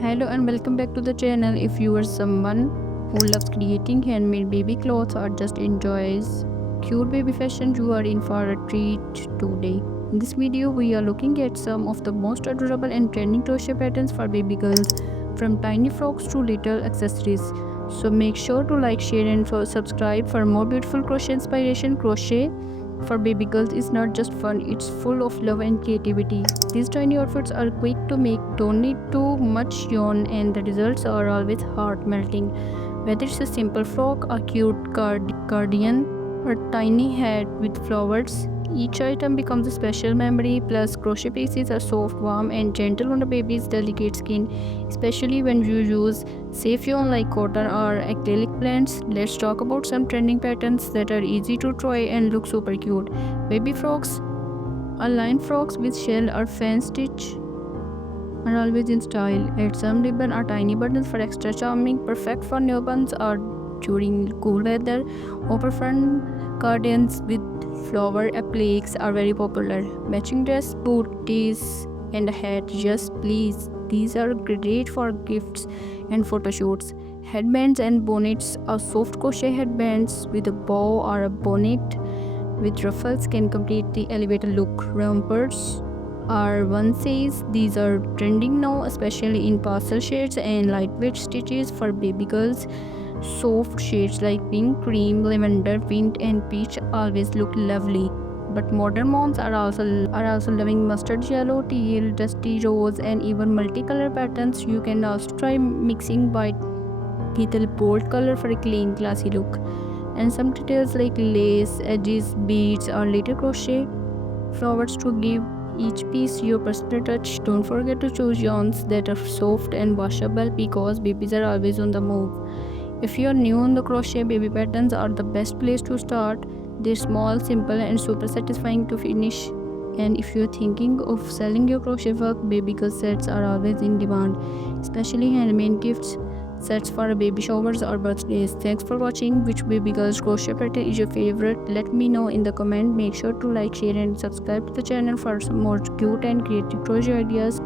Hello and welcome back to the channel. If you are someone who loves creating handmade baby clothes or just enjoys cute baby fashion, you are in for a treat today. In this video, we are looking at some of the most adorable and trending crochet patterns for baby girls, from tiny frocks to little accessories. So make sure to like, share and subscribe for more beautiful crochet inspiration. Crochet for baby girls is not just fun, it's full of love and creativity. These tiny outfits are quick to make, don't need too much yarn, and the results are always heart melting. Whether it's a simple frock, a cute cardigan, or a tiny hat with flowers, each item becomes a special memory. Plus, crochet pieces are soft, warm, and gentle on the baby's delicate skin, especially when you use safe yarn like cotton or acrylic blends. Let's talk about some trending patterns that are easy to try and look super cute. Baby frocks, line frocks with shell or fan stitch are always in style. Add some ribbon or tiny buttons for extra charming, perfect for newborns or during cool weather. Upper front cardigans with flower appliques are very popular. Matching dress, booties, and a hat, just please. These are great for gifts and photo shoots. Headbands and bonnets are soft crochet headbands with a bow or a bonnet with ruffles can completely elevate a look. Rompers are onesies. These are trending now, especially in pastel shades and lightweight stitches for baby girls. Soft shades like pink, cream, lavender, mint, and peach always look lovely. But modern moms are also loving mustard yellow, teal, dusty rose, and even multicolor patterns. You can also try mixing white with a bold color for a clean, classy look. And some details like lace, edges, beads, or little crochet flowers to give each piece your personal touch. Don't forget to choose yarns that are soft and washable because babies are always on the move. If you are new on the crochet, baby patterns are the best place to start. They're small, simple, and super satisfying to finish. And if you're thinking of selling your crochet work, baby girl sets are always in demand, especially handmade gifts sets for baby showers or birthdays. Thanks for watching. Which baby girl's crochet pattern is your favorite? Let me know in the comment. Make sure to like, share, and subscribe to the channel for some more cute and creative crochet ideas.